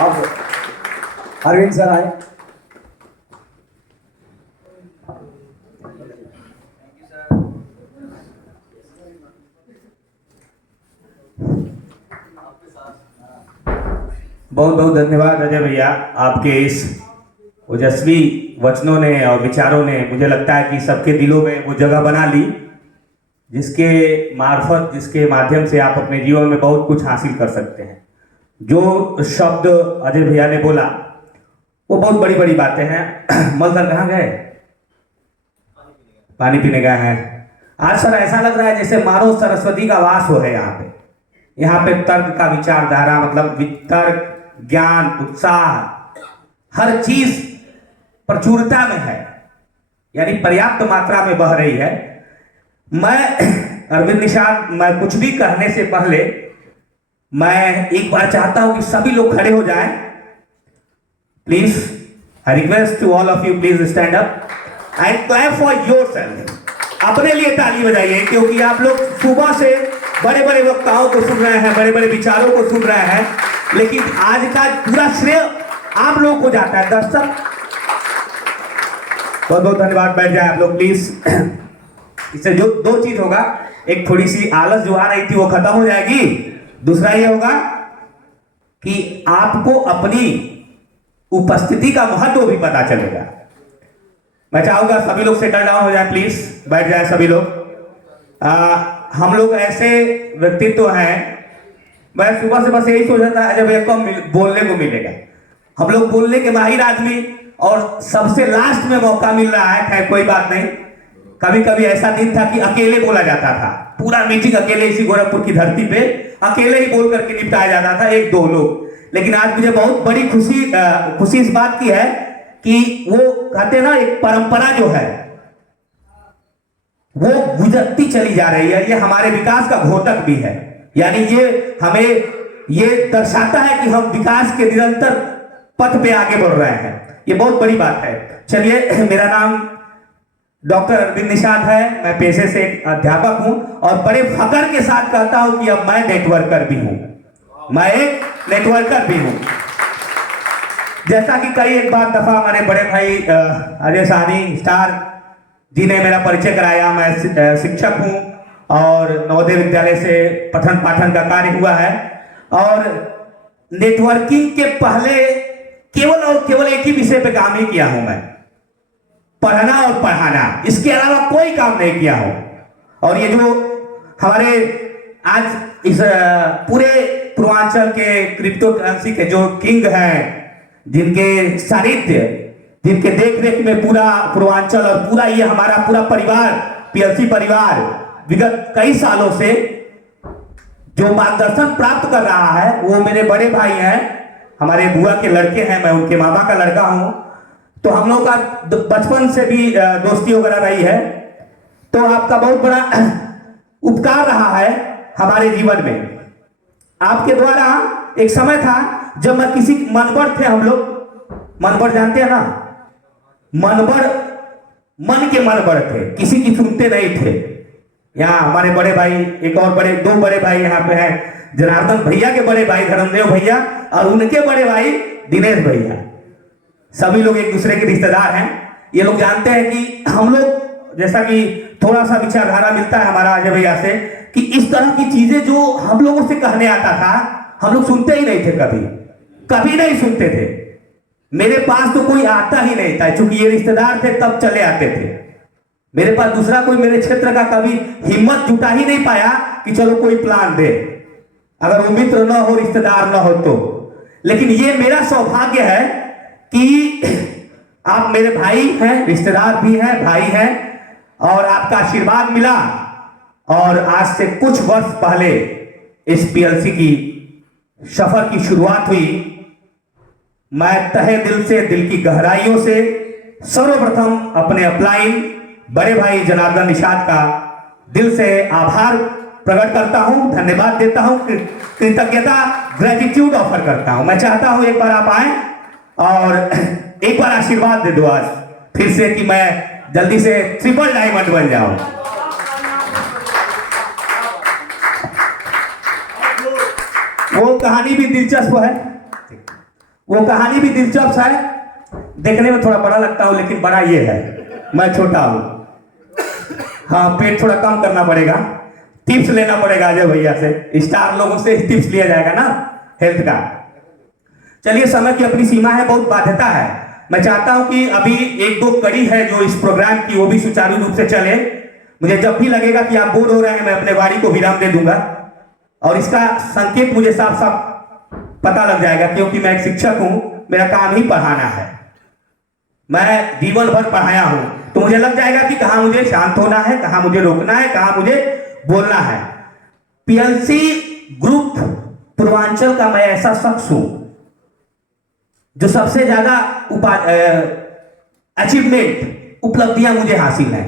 अब अरविंद सर आए। बहुत बहुत धन्यवाद अजय भैया, आपके इस ओजस्वी वचनों ने और विचारों ने मुझे लगता है कि सबके दिलों में वो जगह बना ली जिसके मार्फत, जिसके माध्यम से आप अपने जीवन में बहुत कुछ हासिल कर सकते हैं। जो शब्द अजय भैया ने बोला वो बहुत बड़ी बड़ी बातें हैं। मल सर कहाँ गए? पानी पीने गए हैं। आज सर ऐसा लग रहा है जैसे मानो सरस्वती का वास हो है यहाँ पे। यहाँ पे तर्क का विचारधारा, मतलब तर्क, ज्ञान, उत्साह, हर चीज प्रचुरता में है, यानी पर्याप्त मात्रा में बह रही है। मैं अरविंद निषाद, मैं कुछ भी कहने से पहले मैं एक बार चाहता हूं कि सभी लोग खड़े हो जाएं। Please, I request to all of you, please stand up and clap for yourself. अपने लिए ताली बजाइए, क्योंकि आप लोग सुबह से बड़े बड़े वक्ताओं को सुन रहे हैं, बड़े बड़े विचारों को सुन रहे हैं, लेकिन आज का पूरा श्रेय आप लोगों को जाता है। दर्शक, बहुत बहुत धन्यवाद। बैठ जाए आप लोग प्लीज। इससे जो दो चीज होगा, एक थोड़ी सी आलस जो आ रही थी वो खत्म हो जाएगी, दूसरा ये होगा कि आपको अपनी उपस्थिति का महत्व भी पता चलेगा। मैं चाहूंगा सभी लोग सेटल डाउन हो जाए प्लीज, बैठ जाए सभी लोग। हम लोग ऐसे व्यक्तित्व हैं, मैं सुबह से बस यही सोचा था जब एक बोलने को मिलेगा। हम लोग बोलने के माहिर आदमी, और सबसे लास्ट में मौका मिल रहा है। खैर कोई बात नहीं, कभी कभी ऐसा दिन था कि अकेले बोला जाता था, पूरा मीटिंग अकेले इसी गोरखपुर की धरती पे अकेले ही बोल करके निपटाया जाता था, एक दो लोग। लेकिन आज मुझे बहुत बड़ी खुशी इस बात की है कि वो कहते ना, एक परंपरा जो है वो गुजरती चली जा रही है। ये हमारे विकास का घोतक भी है, यानी ये हमें ये दर्शाता है कि हम विकास के निरंतर पथ पे आगे बढ़ रहे हैं। ये बहुत बड़ी बात है। चलिए, मेरा नाम डॉक्टर अरविंद निषाद है, मैं पेशे से एक अध्यापक हूं और बड़े फख्र के साथ कहता हूं कि अब मैं नेटवर्कर भी हूं, मैं एक नेटवर्कर भी हूं। जैसा कि कई एक बार दफा हमारे बड़े भाई अजय साहनी स्टार जी ने मेरा परिचय कराया, मैं शिक्षक हूं और नवोदय विद्यालय से पठन पाठन का कार्य हुआ है। और नेटवर्किंग के पहले केवल और केवल एक ही विषय पे काम ही किया हूं मैं, पढ़ना और पढ़ाना, इसके अलावा कोई काम नहीं किया हूं। और ये जो हमारे आज इस पूरे पूर्वांचल के क्रिप्टो करेंसी के जो किंग हैं, जिनके सानिध्य, जिनके देख रेख में पूरा पूर्वांचल और पूरा ये हमारा पूरा परिवार, पीएलसी परिवार विगत कई सालों से जो मार्गदर्शन प्राप्त कर रहा है, वो मेरे बड़े भाई हैं, हमारे बुआ के लड़के हैं, मैं उनके मामा का लड़का हूं। तो हम लोग का बचपन से भी दोस्ती वगैरह रही है। तो आपका बहुत बड़ा उपकार रहा है हमारे जीवन में। आपके द्वारा एक समय था जब मैं किसी मनबर थे, हम लोग मनबर जानते हैं ना, मनबर मन के मनबर थे, किसी की सुनते नहीं थे। यहाँ हमारे बड़े भाई, एक और बड़े, दो बड़े भाई यहाँ पे हैं, जनार्दन भैया के बड़े भाई धर्मदेव भैया और उनके बड़े भाई दिनेश भैया, सभी लोग एक दूसरे के रिश्तेदार हैं। ये लोग जानते हैं कि हम लोग, जैसा कि थोड़ा सा विचारधारा मिलता है हमारा अजय भैया से, कि इस तरह की चीजें जो हम लोगों से कहने आता था, हम लोग सुनते ही नहीं थे, कभी नहीं सुनते थे। मेरे पास तो कोई आता ही नहीं था, क्योंकि ये रिश्तेदार थे तब चले आते थे। मेरे पास दूसरा कोई मेरे क्षेत्र का कभी हिम्मत जुटा ही नहीं पाया कि चलो कोई प्लान दे, अगर वो मित्र न हो, रिश्तेदार न हो तो। लेकिन ये मेरा सौभाग्य है कि आप मेरे भाई हैं, रिश्तेदार भी हैं, भाई हैं, और आपका आशीर्वाद मिला। और आज से कुछ वर्ष पहले इस पीएलसी की सफर की शुरुआत हुई। मैं तहे दिल से, दिल की गहराइयों से सर्वप्रथम अपने अपलाइन बड़े भाई जनार्दन निषाद का दिल से आभार प्रकट करता हूं, धन्यवाद देता हूं, कृतज्ञता, ग्रेटिट्यूड ऑफर करता हूं। मैं चाहता हूं एक बार आप आए और एक बार आशीर्वाद दे दो आज फिर से, कि मैं जल्दी से ट्रिपल डायमंड बन जाऊं। वो कहानी भी दिलचस्प है। वो कहानी भी दिलचस्प है, देखने में थोड़ा बड़ा लगता हूँ लेकिन बड़ा ये है, मैं छोटा हूँ। हाँ, पेट थोड़ा कम करना पड़ेगा, टिप्स लेना पड़ेगा अजय भैया से, स्टार लोगों से टिप्स लिया जाएगा ना हेल्थ का। चलिए, समय की अपनी सीमा है, बहुत बाध्यता है। मैं चाहता हूं कि अभी एक दो कड़ी है जो इस प्रोग्राम की, वो भी सुचारू रूप से चले। मुझे जब भी लगेगा कि आप बोर हो रहे हैं, मैं अपने वाणी को विराम दे दूंगा, और इसका संकेत मुझे साफ साफ पता लग जाएगा, क्योंकि मैं एक शिक्षक हूं, मेरा काम ही पढ़ाना है। मैं जीवन भर पढ़ाया हूं, तो मुझे लग जाएगा कि कहां मुझे शांत होना है, कहां मुझे रोकना है, कहां मुझे बोलना है। पीएलसी ग्रुप पूर्वांचल का मैं ऐसा शख्स हूं जो सबसे ज्यादा अचीवमेंट, उपलब्धियां मुझे हासिल हैं।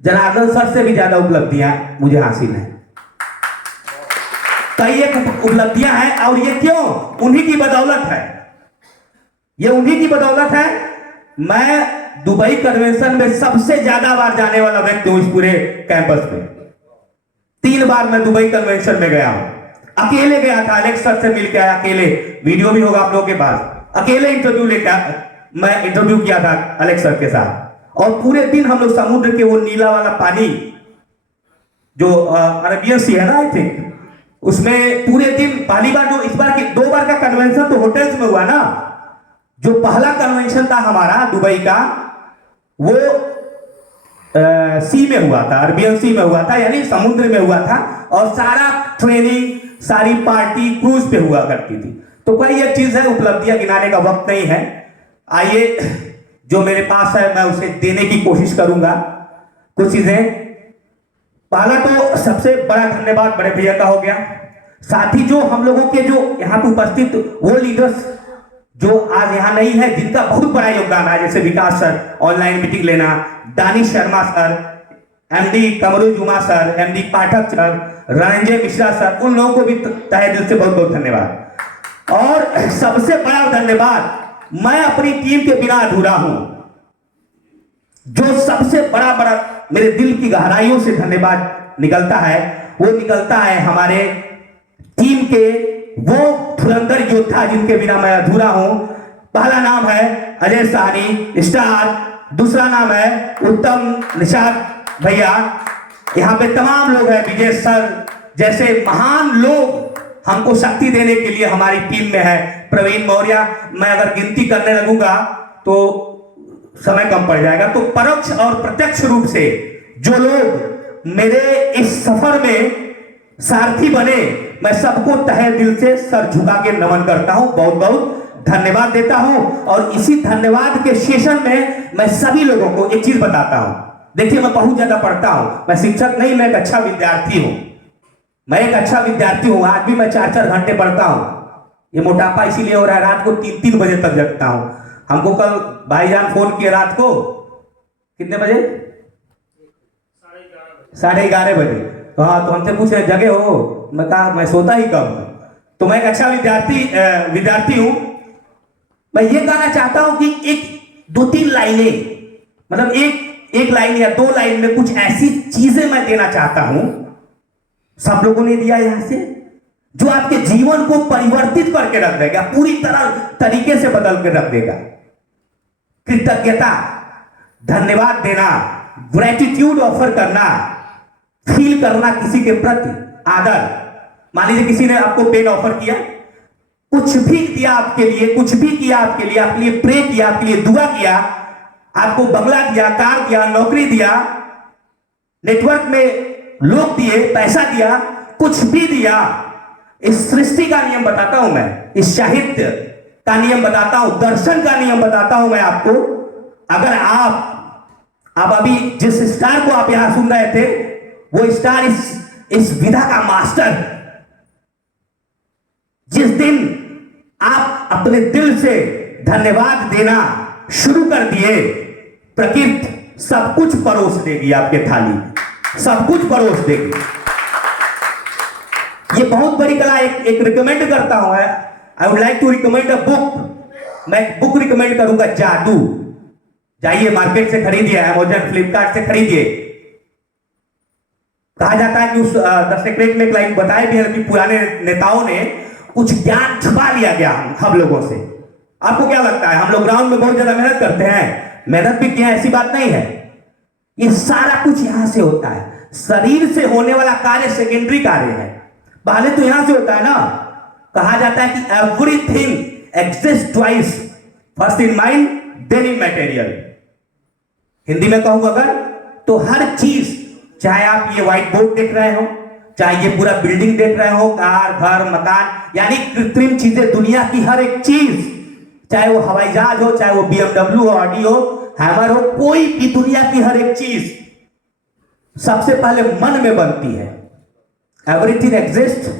जनार्दन सर से भी ज्यादा उपलब्धियां मुझे हासिल हैं। कई एक उपलब्धियां हैं, और ये क्यों? उन्हीं की बदौलत है, ये उन्हीं की बदौलत है। मैं दुबई कन्वेंशन में सबसे ज्यादा बार जाने वाला व्यक्ति हूं इस पूरे कैंपस में। 3 बार मैं दुबई कन्वेंशन में गया हूं, अकेले गया था, अलेक्स सर से मिलकर आया अकेले, वीडियो भी होगा आप लोगों के पास। अकेले इंटरव्यू लेकर मैं इंटरव्यू किया था अलेक्स सर के साथ, और पूरे दिन हम लोग समुद्र के वो नीला वाला पानी जो अरेबियन सी है ना, आई थिंक, उसमें पूरे दिन, पहली बार जो, इस बार की 2 बार का कन्वेंशन तो होटल्स में हुआ ना, जो पहला कन्वेंशन था हमारा दुबई का, वो सी में हुआ था, अरेबियन सी में हुआ था, यानी समुद्र में हुआ था, और सारा ट्रेनिंग, सारी पार्टी क्रूज पे हुआ करती थी। तो कोई एक चीज है, उपलब्धियां गिनाने का वक्त नहीं है। आइए, जो मेरे पास है मैं उसे देने की कोशिश करूंगा। कुछ चीजें, पहला तो सबसे बड़ा धन्यवाद बड़े भैया का हो गया, साथ ही जो हम लोगों के जो यहाँ पे उपस्थित वो लीडर्स जो आज यहाँ नहीं है, जिनका बहुत बड़ा योगदान है, जैसे विकास सर ऑनलाइन मीटिंग लेना, दानिश शर्मा सर, एमडी कमरू जुमा सर, एमडी पाठक सर, रणंजय मिश्रा सर, उन लोगों को भी तहे दिल से बहुत बहुत धन्यवाद। और सबसे बड़ा धन्यवाद, मैं अपनी टीम के बिना अधूरा हूं। जो सबसे बड़ा मेरे दिल की गहराइयों से धन्यवाद निकलता है, वो निकलता है हमारे टीम के वो धुरंधर योद्धा जिनके बिना मैं अधूरा हूं। पहला नाम है अजय साहनी स्टार, दूसरा नाम है उत्तम निषाद भैया, यहाँ पे तमाम लोग हैं, विजय सर जैसे महान लोग हमको शक्ति देने के लिए हमारी टीम में है, प्रवीण मौर्य। मैं अगर गिनती करने लगूंगा तो समय कम पड़ जाएगा। तो परोक्ष और प्रत्यक्ष रूप से जो लोग मेरे इस सफर में सारथी बने, मैं सबको तहे दिल से सर झुका के नमन करता हूं, बहुत बहुत धन्यवाद देता हूं। और इसी धन्यवाद के सेशन में मैं सभी लोगों को एक चीज बताता हूं। देखिए, मैं बहुत ज्यादा पढ़ता हूं, मैं शिक्षक नहीं, मैं एक अच्छा विद्यार्थी हूं, मैं एक अच्छा विद्यार्थी हूं। आज भी मैं 4-4 घंटे पढ़ता हूं। ये मोटापा इसीलिए हो रहा है, रात को 3-3 बजे तक जगता हूं। हमको कल भाईजान फोन किए रात को, कितने बजे? 11:30 बजे। हाँ, तो हमसे पूछ रहे जगे हो? मैं कहा मैं सोता ही कम हूं। तो मैं एक अच्छा विद्यार्थी हूं। मैं ये कहना चाहता हूं कि एक 2-3 लाइनें, मतलब एक लाइन या 2 लाइन में कुछ ऐसी चीजें मैं देना चाहता हूं, सब लोगों ने दिया यहां से, जो आपके जीवन को परिवर्तित करके रख देगा, पूरी तरह तरीके से बदल के रख देगा। कृतज्ञता, धन्यवाद देना, ग्रेटिट्यूड ऑफर करना, फील करना किसी के प्रति आदर। मान लीजिए किसी ने आपको पेन ऑफर किया, कुछ भी दिया आपके लिए, कुछ भी किया आपके लिए प्रे किया, आपके लिए दुआ किया, आपको बंगला दिया, कार दिया, नौकरी दिया, नेटवर्क में लोग दिए, पैसा दिया, कुछ भी दिया। इस सृष्टि का नियम बताता हूं मैं, इस साहित्य का नियम बताता हूं, दर्शन का नियम बताता हूं मैं आपको। अगर आप अभी जिस स्टार को आप यहां सुन रहे थे, वो स्टार इस विधा का मास्टर। जिस दिन आप अपने दिल से धन्यवाद देना शुरू कर दिए, प्रकृति सब कुछ परोस देगी आपके थाली, सब कुछ परोस देगी। ये बहुत बड़ी कला। एक रिकमेंड करता हूं, I would like to recommend a book. मैं बुक रिकमेंड करूंगा, जादू। जाइए मार्केट से खरीदिए, अमेज़न फ्लिपकार्ट से खरीदिए। कहा जाता है कि उस द सीक्रेट में एक लाइन बताई भी है कि पुराने नेताओं ने कुछ ज्ञान छुपा लिया गया हम लोगों से। आपको क्या लगता है हम लोग ग्राउंड में बहुत ज्यादा मेहनत करते हैं? मेहनत भी किया, ऐसी बात नहीं है। ये सारा कुछ यहां से होता है। शरीर से होने वाला कार्य सेकेंडरी कार्य है, पहले तो यहां से होता है ना। कहा जाता है कि everything exist twice, first in mind then in material. Hindi में कहूं अगर तो हर चीज, चाहे आप ये व्हाइट बोर्ड देख रहे हो, चाहे ये पूरा बिल्डिंग देख रहे हो, कार, घर, मकान, यानी कृत्रिम चीजें, दुनिया की हर एक चीज, चाहे वो हवाई जहाज हो, चाहे वो BMW हो, ऑडी हो, हैमर हो, कोई भी दुनिया की हर एक चीज सबसे पहले मन में बनती है। Everything exist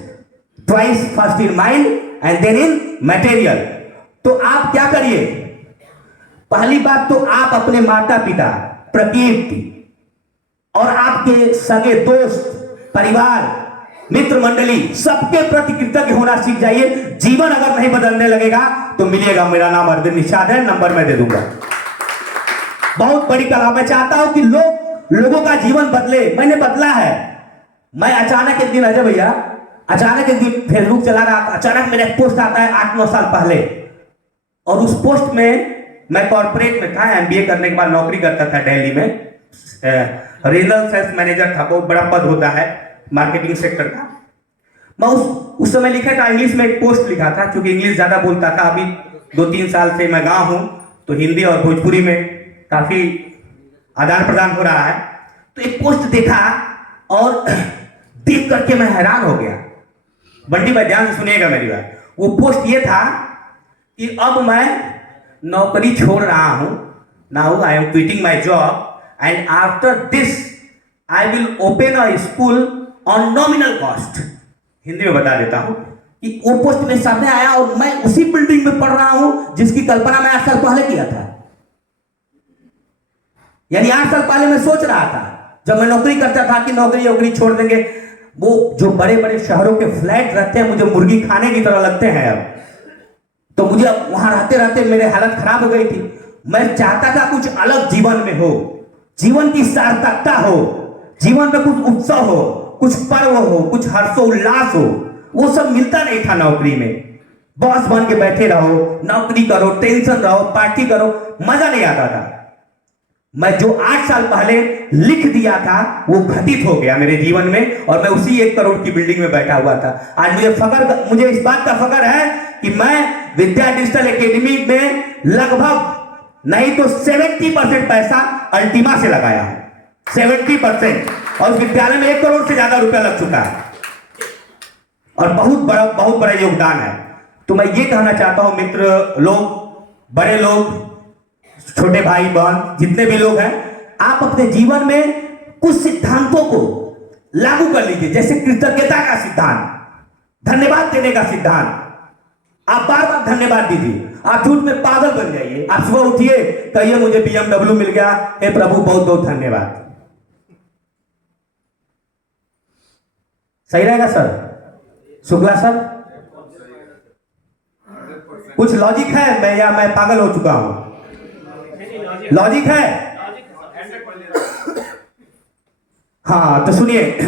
twice, first in mind and then in material. तो आप क्या करिए, पहली बात तो आप अपने माता पिता, प्रकृति और आपके सगे दोस्त, परिवार, मित्र मंडली, सबके प्रति कृतज्ञ होना सीख जाइए। जीवन अगर नहीं बदलने लगेगा तो मिलिएगा। मेरा नाम अर्जुन निषाद है, नंबर मैं दे दूंगा। बहुत बड़ी कला। मैं चाहता हूं कि लोगों का जीवन बदले। मैंने बदला है। मैं अचानक एक दिन, अजय भैया, अचानक एक दिन फेसबुक चला रहा था, अचानक मेरा एक पोस्ट आता है 8-9 साल पहले, और उस पोस्ट में मैं कॉर्पोरेट में था, MBA करने के बाद नौकरी करता था दिल्ली में, रीजनल सेल्स मैनेजर था, बहुत बड़ा पद होता है मार्केटिंग सेक्टर का। मैं उस समय लिखा था, इंग्लिश में एक पोस्ट लिखा था, क्योंकि इंग्लिश ज्यादा बोलता था। अभी 2-3 साल से मैं गाँव हूं तो हिंदी और भोजपुरी में काफी आदान प्रदान हो रहा है। तो एक पोस्ट देखा और देख करके मैं हैरान हो गया। बंटी भाई ध्यान से सुनिएगा मेरी बात। वो पोस्ट ये था कि अब मैं नौकरी छोड़ रहा हूं, now I am quitting my job and after this I will open a school on nominal cost. Hindi में बता देता हूं कि वो पोस्ट मेरे सामने आया और मैं उसी बिल्डिंग में पढ़ रहा हूं जिसकी कल्पना मैं 8 साल पहले किया था। यानी 8 साल पहले मैं सोच रहा था, जब मैं नौकरी करता था, कि नौकरी छोड़ देंगे। वो जो बड़े बड़े शहरों के फ्लैट रहते हैं, मुझे मुर्गी खाने की तरह लगते हैं अब। तो मुझे वहां रहते रहते मेरे हालत खराब हो गई थी। मैं चाहता था कुछ अलग जीवन में हो, जीवन की सार्थकता हो, जीवन में कुछ उत्सव हो, कुछ पर्व हो, कुछ हर्षोल्लास हो। वो सब मिलता नहीं था नौकरी में। बॉस बन के बैठे रहो, नौकरी करो, टेंशन रहो, पार्टी करो, मजा नहीं आता था। मैं जो 8 साल पहले लिख दिया था वो घटित हो गया मेरे जीवन में, और मैं उसी 1 करोड़ की बिल्डिंग में बैठा हुआ था। आज मुझे इस बात का फख्र है कि मैं विद्या डिजिटल एकेडमी में लगभग नहीं तो 70% पैसा अल्टीमा से लगाया हूं, 70%। और विद्यालय में 1 करोड़ से ज्यादा रुपया लग चुका है, और बहुत बड़ा योगदान है। तो मैं ये कहना चाहता हूं मित्र लोग, बड़े लोग, छोटे भाई बहन, जितने भी लोग हैं, आप अपने जीवन में कुछ सिद्धांतों को लागू कर लीजिए। जैसे कृतज्ञता का सिद्धांत, धन्यवाद देने का सिद्धांत। आप बार बार धन्यवाद दीजिए। आप झूठ में पागल बन जाइए। आप सुबह उठिए, कहिए मुझे BMW मिल गया, हे प्रभु बहुत बहुत धन्यवाद। सही रहेगा सर? शुक्ला सर, कुछ लॉजिक है? मैं पागल हो चुका हूं? लॉजिक है? हाँ तो सुनिए,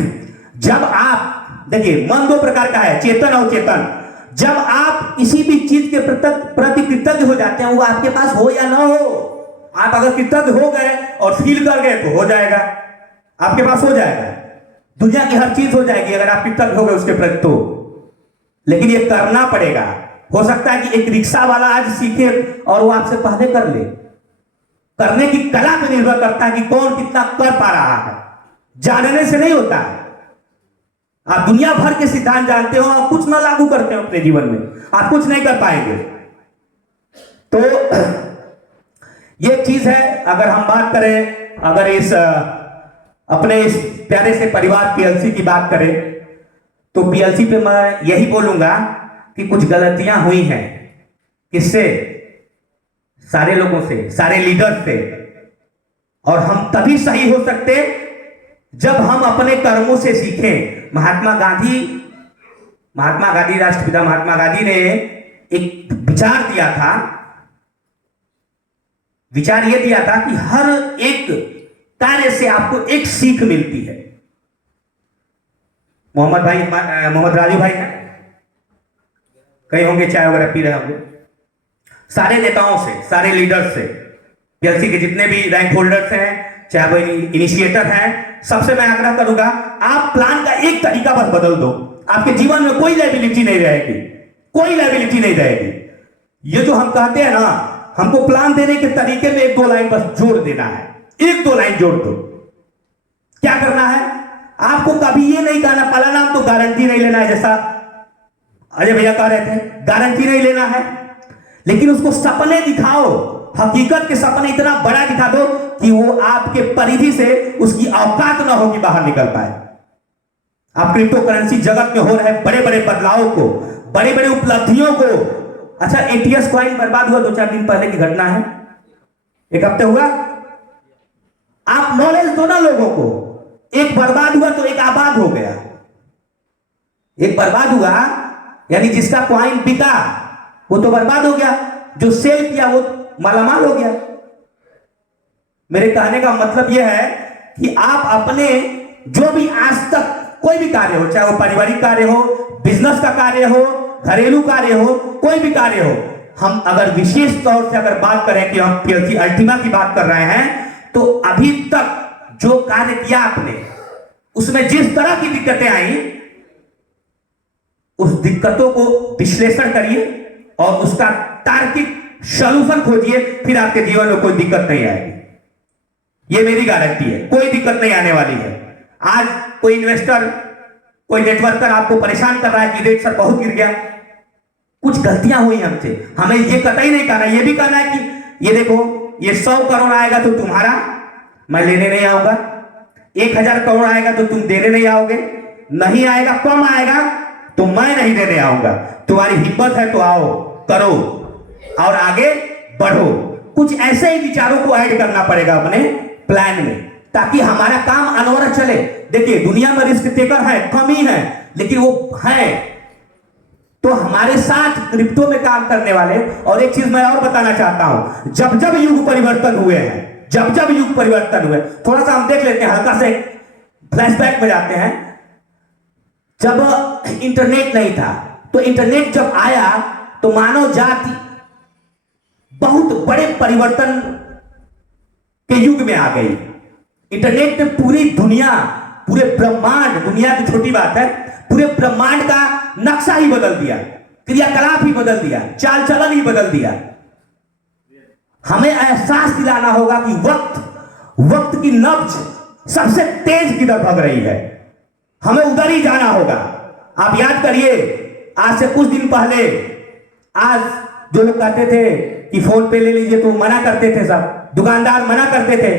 जब आप देखिए, मन 2 प्रकार का है, चेतन और चेतन। जब आप किसी भी चीज के प्रति कृतज्ञ हो जाते हैं, वो आपके पास हो या ना हो, आप अगर कृतज्ञ हो गए और फील कर गए तो हो जाएगा, आपके पास हो जाएगा। दुनिया की हर चीज हो जाएगी अगर आप कृतज्ञ हो गए उसके प्रति तो। लेकिन ये करना पड़ेगा। हो सकता है कि एक रिक्शा वाला आज सीखे और वो आपसे पहले कर ले। करने की कला पर निर्भर करता है कि कौन कितना कर पा रहा है, जानने से नहीं होता है। आप दुनिया भर के सिद्धांत जानते हो और कुछ ना लागू करते हो अपने जीवन में, आप कुछ नहीं कर पाएंगे। तो ये चीज है। अगर हम बात करें, अगर अपने इस प्यारे से परिवार PLC की बात करें, तो PLC पे मैं यही बोलूंगा कि कुछ गलतियां हुई हैं। किससे? सारे लोगों से, सारे लीडर से। और हम तभी सही हो सकते जब हम अपने कर्मों से सीखें। महात्मा गांधी, राष्ट्रपिता महात्मा गांधी ने एक विचार दिया था। विचार यह दिया था कि हर एक कार्य से आपको एक सीख मिलती है। मोहम्मद राजू भाई हैं, कई होंगे, चाय वगैरह पी रहे होंगे। सारे नेताओं से, सारे लीडर्स से, पीएलसी के जितने भी रैंक होल्डर्स हैं, चाहे वो इनिशिएटर हैं, सबसे मैं आग्रह करूंगा, आप प्लान का एक तरीका बस बदल दो, आपके जीवन में कोई लायबिलिटी नहीं रहेगी, कोई लायबिलिटी नहीं रहेगी। ये जो हम कहते हैं ना, हमको प्लान देने के तरीके में एक दो लाइन बस जोड़ देना है, एक दो लाइन जोड़ दो। क्या करना है, आपको कभी ये नहीं कहना पहला नाम तो गारंटी नहीं लेना है, जैसा अजय भैया कह रहे थे, गारंटी नहीं लेना है, लेकिन उसको सपने दिखाओ, हकीकत के सपने इतना बड़ा दिखा दो कि वो आपके परिधि से उसकी औकात ना हो कि बाहर निकल पाए। आप क्रिप्टो करेंसी जगत में हो रहे बड़े बड़े बदलावों को, बड़े बड़े उपलब्धियों को, अच्छा एटीएस कॉइन बर्बाद हुआ 2-4 दिन पहले की घटना है, एक हफ्ते हुआ, आप नॉलेज दो ना लोगों को, एक बर्बाद हुआ तो एक आबाद हो गया, एक बर्बाद हुआ यानी जिसका कॉइन बिका वो तो बर्बाद हो गया, जो सेल किया वो मालामाल हो गया। मेरे कहने का मतलब यह है कि आप अपने जो भी आज तक कोई भी कार्य हो, चाहे वो पारिवारिक कार्य हो, बिजनेस का कार्य हो, घरेलू कार्य हो, कोई भी कार्य हो, हम अगर विशेष तौर से अगर बात करें कि हम पीएलसी अल्टीमा की बात कर रहे हैं, तो अभी तक जो कार्य किया आपने उसमें जिस तरह की दिक्कतें आई, उस दिक्कतों को विश्लेषण करिए और उसका तार्किक सॉल्यूशन खोजिए, फिर आपके जीवन में कोई दिक्कत नहीं आएगी। ये मेरी गारंटी है, कोई दिक्कत नहीं आने वाली है। आज कोई इन्वेस्टर, कोई नेटवर्कर आपको परेशान कर रहा है कि रेट सर बहुत गिर गया, कुछ गलतियां हुई हमसे, हमें ये कतई नहीं कहना, ये भी कहना है कि ये देखो ये 100 करोड़ आएगा तो तुम्हारा, मैं लेने नहीं आऊंगा, 1000 करोड़ आएगा तो तुम देने नहीं आओगे, नहीं आएगा, कम आएगा तो मैं नहीं देने आऊंगा, तुम्हारी हिम्मत है तो आओ, करो और आगे बढ़ो। कुछ ऐसे ही विचारों को ऐड करना पड़ेगा अपने प्लान में, ताकि हमारा काम अनवरत चले। देखिए दुनिया में रिस्क टेकर है, कम ही है, लेकिन वो है तो हमारे साथ क्रिप्टो में काम करने वाले। और एक चीज मैं और बताना चाहता हूं, जब जब युग परिवर्तन हुए हैं, जब जब युग परिवर्तन हुए, थोड़ा सा हम देख लेते हैं, हल्का से फ्लैशबैक में जाते हैं। जब इंटरनेट नहीं था, तो इंटरनेट जब आया तो मानव जाति बहुत बड़े परिवर्तन के युग में आ गई। इंटरनेट ने पूरी दुनिया, पूरे ब्रह्मांड, दुनिया की छोटी बात है, पूरे ब्रह्मांड का नक्शा ही बदल दिया, क्रियाकलाप ही बदल दिया, चाल चलन ही बदल दिया। हमें एहसास दिलाना होगा कि वक्त की नब्ज सबसे तेज किधर भग रही है, हमें उधर ही जाना होगा। आप याद करिए, आज से कुछ दिन पहले, आज जो लोग कहते थे कि फोन पे ले लीजिए तो मना करते थे, सब दुकानदार मना करते थे,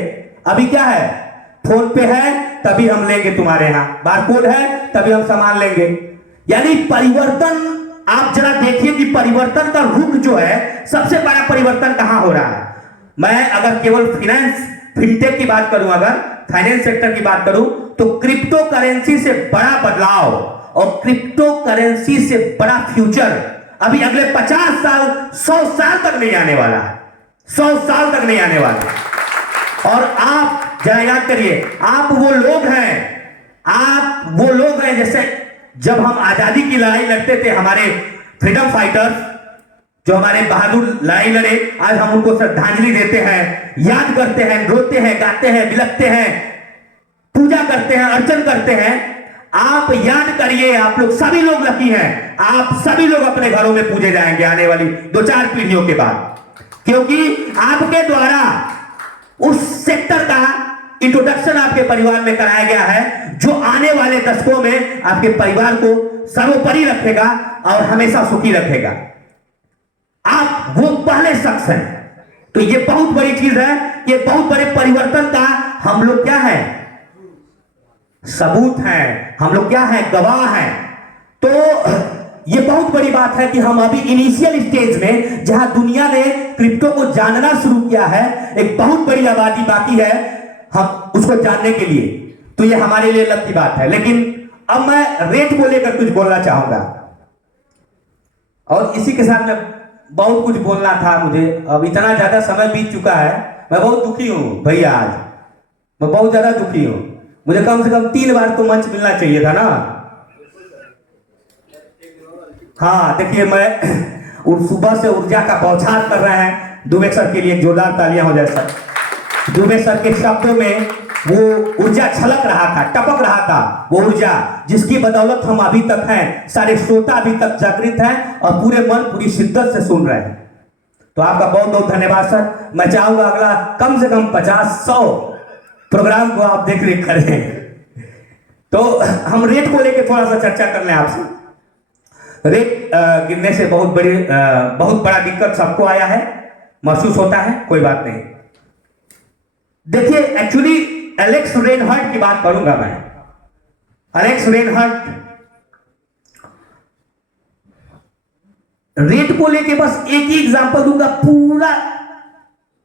अभी क्या है, फोन पे है तभी हम लेंगे तुम्हारे यहां, बारकोड है तभी हम सामान लेंगे। यानी परिवर्तन, आप जरा देखिए कि परिवर्तन का रुख जो है, सबसे बड़ा परिवर्तन कहां हो रहा है। मैं अगर केवल फिनटेक की बात करूं, अगर फाइनेंस सेक्टर की बात करूं, तो क्रिप्टो करेंसी से बड़ा बदलाव और क्रिप्टो करेंसी से बड़ा फ्यूचर अभी अगले 50 साल, 100 साल तक नहीं आने वाला है, 100 साल तक नहीं आने वाला। और आप जरा याद करिए, आप वो लोग हैं जैसे जब हम आजादी की लड़ाई लड़ते थे, हमारे फ्रीडम फाइटर्स जो हमारे बहादुर लड़ाई लड़े, आज हम उनको श्रद्धांजलि देते हैं, याद करते हैं, रोते हैं, गाते हैं, बिलखते हैं, पूजा करते हैं, अर्चन करते हैं। आप याद करिए, आप लोग सभी लोग लकी हैं, आप सभी लोग अपने घरों में पूजे जाएंगे आने वाली 2-4 पीढ़ियों के बाद, क्योंकि आपके द्वारा उस सेक्टर का इंट्रोडक्शन आपके परिवार में कराया गया है, जो आने वाले दशकों में आपके परिवार को सर्वोपरि रखेगा और हमेशा सुखी रखेगा। आप वो पहले शख्स हैं, तो ये बहुत बड़ी चीज है, ये बहुत बड़े परिवर्तन का हम लोग क्या है, सबूत हैं, हम लोग क्या है, गवाह हैं। तो ये बहुत बड़ी बात है कि हम अभी इनिशियल स्टेज में, जहां दुनिया ने क्रिप्टो को जानना शुरू किया है, एक बहुत बड़ी आबादी बाकी है हम उसको जानने के लिए, तो ये हमारे लिए लक की बात है। लेकिन अब मैं रेट को लेकर कुछ बोलना चाहूंगा, और इसी के साथ में बहुत कुछ बोलना था मुझे, अब इतना ज्यादा समय बीत चुका है, मैं बहुत दुखी हूं भैया, आज मैं बहुत ज्यादा दुखी हूं, मुझे कम से कम 3 बार तो मंच मिलना चाहिए था ना। हाँ देखिए, मैं और सुबह से ऊर्जा का बौछार कर रहे हैं। दुबे सर के लिए जोरदार तालियां हो जाए सर। दुबे सर के शब्दों में वो ऊर्जा छलक रहा था, टपक रहा था, वो ऊर्जा जिसकी बदौलत हम अभी तक हैं, सारे श्रोता अभी तक जागृत हैं और पूरे मन पूरी शिद्दत से सुन रहे हैं। तो आपका बहुत बहुत धन्यवाद सर। मैं चाहूंगा अगला कम से कम 50-100 प्रोग्राम को आप देख रेख करें। तो हम रेट को लेकर थोड़ा सा चर्चा कर लें आपसे। रेट गिरने से बहुत बड़ा दिक्कत सबको आया है, महसूस होता है, कोई बात नहीं। देखिए एक्चुअली एलेक्स रेनहार्ट की बात करूंगा मैं। एलेक्स रेनहार्ट रेट को लेके बस एक ही एग्जांपल दूंगा, पूरा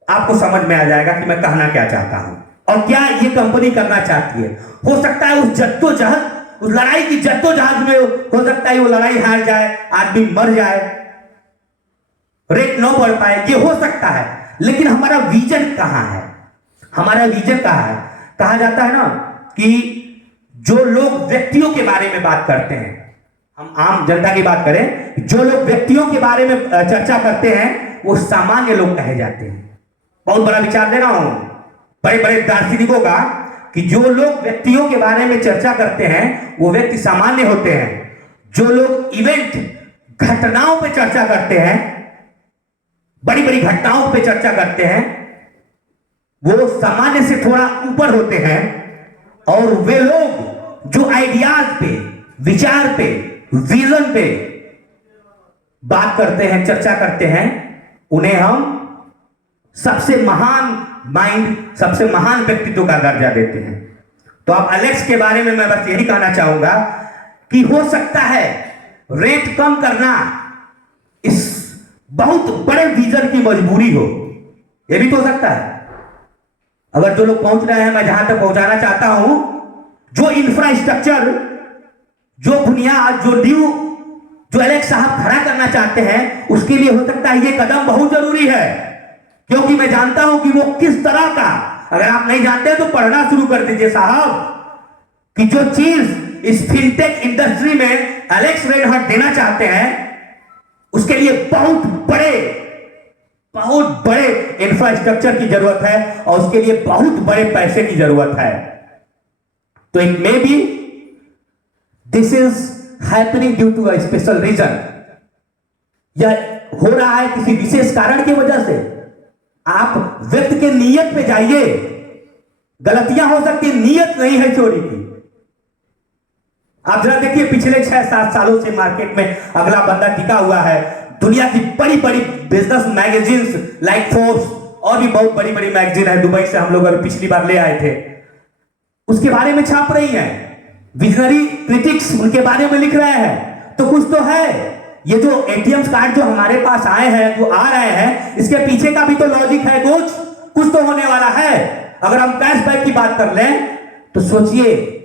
आपको समझ में आ जाएगा कि मैं कहना क्या चाहता हूं और क्या ये कंपनी करना चाहती है। हो सकता है उस जद्दोजहद, उस लड़ाई की जद्दोजहद में हो सकता है वो लड़ाई हार जाए, आदमी मर जाए, रेट न बढ़ पाए, ये हो सकता है। लेकिन हमारा विजन कहां है? हमारा विजन कहां है? कहा जाता है ना कि जो लोग व्यक्तियों के बारे में बात करते हैं, हम आम जनता की बात करें, जो लोग व्यक्तियों के बारे में चर्चा करते हैं वो सामान्य लोग कहे जाते हैं। बहुत बड़ा विचार दे रहा हूं बड़े बड़े दार्शनिकों का कि जो लोग व्यक्तियों के बारे में चर्चा करते हैं वो व्यक्ति सामान्य होते हैं। जो लोग इवेंट, घटनाओं पे चर्चा करते हैं, बड़ी बड़ी घटनाओं पे चर्चा करते हैं, वो सामान्य से थोड़ा ऊपर होते हैं। और वे लोग जो आइडियाज पे, विचार पे, विजन पे बात करते हैं, चर्चा करते हैं, उन्हें हम सबसे महान माइंड, सबसे महान व्यक्तित्व का दर्जा देते हैं। तो अब एलेक्स के बारे में मैं बस यही कहना चाहूंगा कि हो सकता है रेट कम करना इस बहुत बड़े विजन की मजबूरी हो, यह भी तो हो सकता है। अगर जो लोग पहुंच रहे हैं, मैं जहां तक पहुंचाना चाहता हूं, जो इंफ्रास्ट्रक्चर, जो बुनियाद, जो एलेक्स साहब खड़ा करना चाहते हैं, उसके लिए हो सकता है ये कदम बहुत जरूरी है। क्योंकि मैं जानता हूं कि वो किस तरह का, अगर आप नहीं जानते तो पढ़ना शुरू कर दीजिए साहब, कि जो चीज इस फिनटेक इंडस्ट्री में एलेक्स रेनहार्ट देना चाहते हैं, उसके लिए बहुत बड़े इंफ्रास्ट्रक्चर की जरूरत है और उसके लिए बहुत बड़े पैसे की जरूरत है। तो it may be this is happening due to a special reason, यह हो रहा है किसी विशेष कारण की वजह से। आप व्यक्ति के नीयत पे जाइए, गलतियां हो सकती, नीयत नहीं है चोरी की। आप जरा देखिए पिछले 6-7 सालों से मार्केट में अगला बंदा टिका हुआ है। दुनिया की बड़ी बड़ी बिजनेस मैगजीन्स लाइक फोर्ब्स और भी बहुत बड़ी बड़ी मैगजीन है, दुबई से हम लोग अभी पिछली बार ले आए थे, उसके बारे में छाप रही हैं। विजनरी क्रिटिक्स उनके बारे में लिख रहे हैं। तो कुछ तो है। ये जो एटीएम कार्ड जो हमारे पास आए हैं, जो आ रहे हैं, इसके पीछे का भी तो लॉजिक है, कुछ तो होने वाला है। अगर हम कैशबैक की बात कर लें तो सोचिए,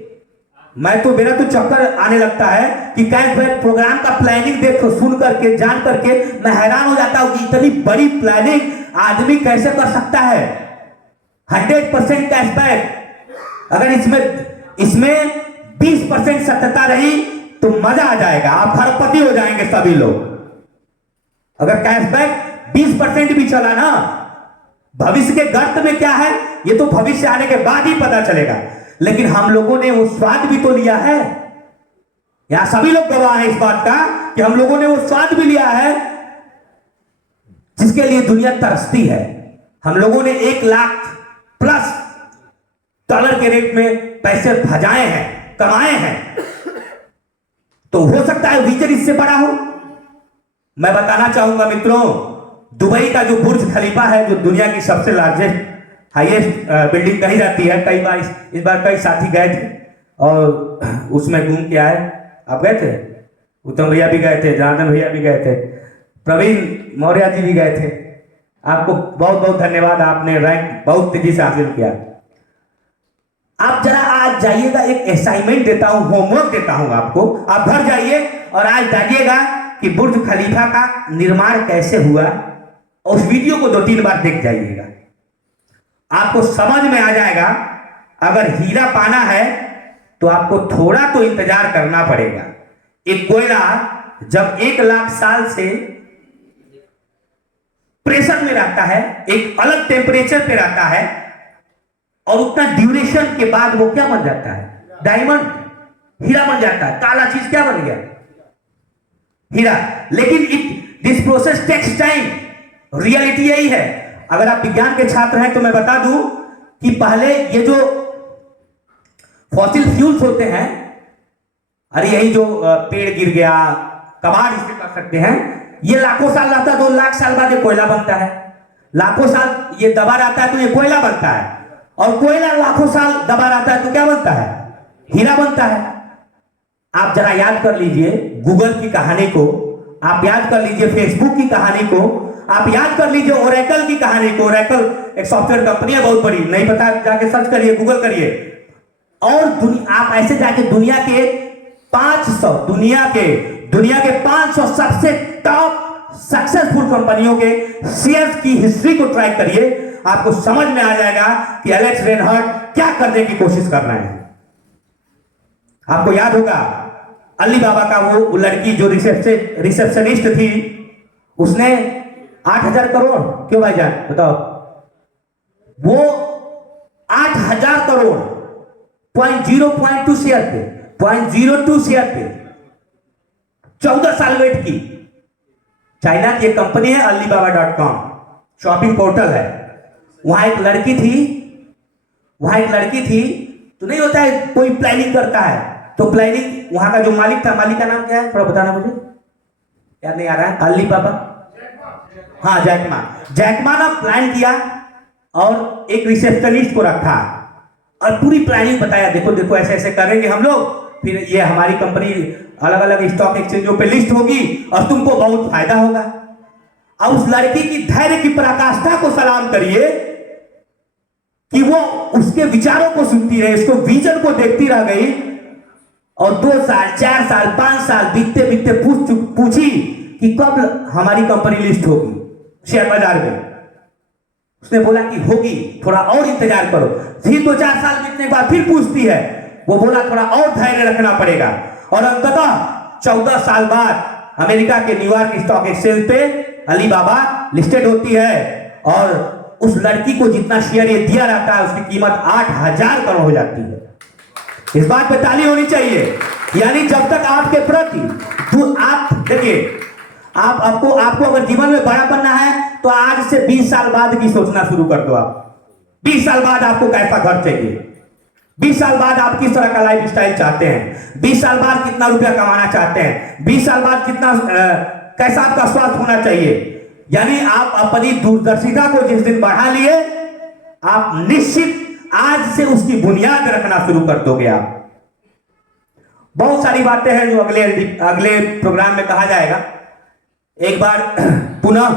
मेरा तो चक्कर आने लगता है कि कैशबैक प्रोग्राम का प्लानिंग देखो, सुन करके, जान करके मैं हैरान हो जाता हूं कि इतनी बड़ी प्लानिंग आदमी कैसे कर सकता है। 100% कैशबैक, अगर इसमें 20% सत्यता रही तो मजा आ जाएगा, आप खरपति हो जाएंगे सभी लोग। अगर कैशबैक 20% भी चला ना, भविष्य के गर्त में क्या है ये तो भविष्य आने के बाद ही पता चलेगा। लेकिन हम लोगों ने वो स्वाद भी तो लिया है। यहां सभी लोग गवाह हैं इस बात का कि हम लोगों ने वो स्वाद भी लिया है जिसके लिए दुनिया तरसती है। हम लोगों ने $1,00,000+ के रेट में पैसे भजाए हैं, कमाए हैं। तो हो सकता है विजन इससे बड़ा हो। मैं बताना चाहूंगा मित्रों, दुबई का जो बुर्ज खलीफा है, जो दुनिया की सबसे लार्जेस्ट हाईएस्ट बिल्डिंग कही जाती है, कई बार इस बार कई साथी गए थे और उसमें घूम के आए। आप गए थे? उत्तम भैया भी गए थे, जनार्दन भैया भी गए थे, प्रवीण मौर्य जी भी गए थे। आपको बहुत बहुत धन्यवाद, आपने रैंक बहुत तेजी से हासिल किया। आप जरा आज जाइएगा, एक असाइनमेंट देता हूं, होमवर्क देता हूं आपको, आप घर जाइए और आज जानिएगा कि बुर्ज खलीफा का निर्माण कैसे हुआ। और उस वीडियो को 2-3 बार देख जाइएगा, आपको समझ में आ जाएगा। अगर हीरा पाना है तो आपको थोड़ा तो इंतजार करना पड़ेगा। एक कोयला जब 1,00,000 साल से कंडीशन में रहता है, एक अलग टेम्परेचर पे रहता है, और उतना ड्यूरेशन के बाद वो क्या बन जाता है? डायमंड, हीरा बन जाता है। काला चीज क्या बन गया? हीरा। लेकिन this process takes time. Reality यही है। अगर आप विज्ञान के छात्र हैं तो मैं बता दूं कि पहले ये जो फॉसिल फ्यूल्स होते हैं, अरे यही जो पेड़ गिर गया, कबाड़ इसे कर सकते हैं, ये लाखों साल रहता है, 2 लाख साल बाद ये कोयला बनता है। लाखों साल ये दबा रहता है तो ये कोयला बनता है, और कोयला लाखों साल दबा रहता है तो क्या बनता है? हीरा बनता है। आप जरा याद कर लीजिए गूगल की कहानी को, आप याद कर लीजिए फेसबुक की कहानी को, आप याद कर लीजिए ओरेकल की कहानी को। ओरेकल एक सॉफ्टवेयर कंपनी है बहुत बड़ी, नहीं पता जाके सर्च करिए, गूगल करिए। और आप ऐसे जाके दुनिया के 500 सबसे टॉप सक्सेसफुल कंपनियों के शेयर्स की हिस्ट्री को ट्रैक करिए, आपको समझ में आ जाएगा कि एलेक्स रेनहार्ट क्या करने की कोशिश कर रहे हैं। आपको याद होगा अलीबाबा का वो लड़की जो रिसेप्शनिस्ट थी, उसने 8,000 करोड़, क्यों भाईजान बताओ, वो 8,000 करोड़ 0.02 शेयर पे, 0.02 शेयर पे 14 साल वेट की। चाइना की एक कंपनी है alibaba.com, शॉपिंग पोर्टल है। वहां एक लड़की थी, तो नहीं होता है कोई प्लानिंग करता है, तो प्लानिंग वहां का जो मालिक था, मालिक का नाम क्या है थोड़ा बताना मुझे, याद नहीं आ रहा है। अलीबाबा, हाँ जैकमा ने प्लान किया और एक रिसेप्शनिस्ट को रखा और पूरी प्लानिंग बताया, देखो ऐसे ऐसे करेंगे हम लोग, फिर ये हमारी कंपनी अलग अलग स्टॉक एक्सचेंजों पे लिस्ट होगी और तुमको बहुत फायदा होगा। अब उस लड़की की धैर्य की पराकाष्ठा को सलाम करिए कि वो उसके विचारों को सुनती रही, उसको विजन को देखती रह गई, और 2 साल 4 साल 5 साल बीतते बीतते पूछी कि कब हमारी कंपनी लिस्ट होगी शेयर बाजार में। उसने बोला कि होगी, थोड़ा और इंतजार करो। फिर 2-4 साल बीतने के बाद फिर पूछती है, वो बोला थोड़ा और धैर्य रखना पड़ेगा, और अंततः 14 साल बाद अमेरिका के न्यूयॉर्क स्टॉक एक्सचेंज पे अलीबाबा लिस्टेड होती है, और उस लड़की को जितना शेयर ये दिया रहता है उसकी कीमत 8,000 करोड़ हो जाती है। इस बात पे ताली होनी चाहिए। यानी जब तक आपके प्रति आप देखिए, आपको अगर जीवन में बड़ा बनना है तो आज से 20 साल बाद की सोचना शुरू कर दो। आप 20 साल बाद आपको कैसा घर चाहिए, 20 साल बाद आप किस तरह का लाइफ स्टाइल चाहते हैं, 20 साल बाद कितना रुपया कमाना चाहते हैं, 20 साल बाद कितना कैसा आपका स्वास्थ्य होना चाहिए। यानी आप अपनी दूरदर्शिता को जिस दिन बढ़ा लिए, आप निश्चित आज से उसकी बुनियाद रखना शुरू कर दोगे। आप बहुत सारी बातें हैं जो अगले प्रोग्राम में कहा जाएगा। एक बार पुनः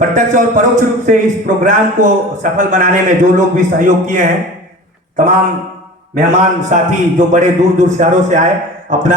प्रत्यक्ष और परोक्ष रूप से इस प्रोग्राम को सफल बनाने में जो लोग भी सहयोग किए हैं, तमाम मेहमान साथी जो बड़े दूर दूर शहरों से आए, अपना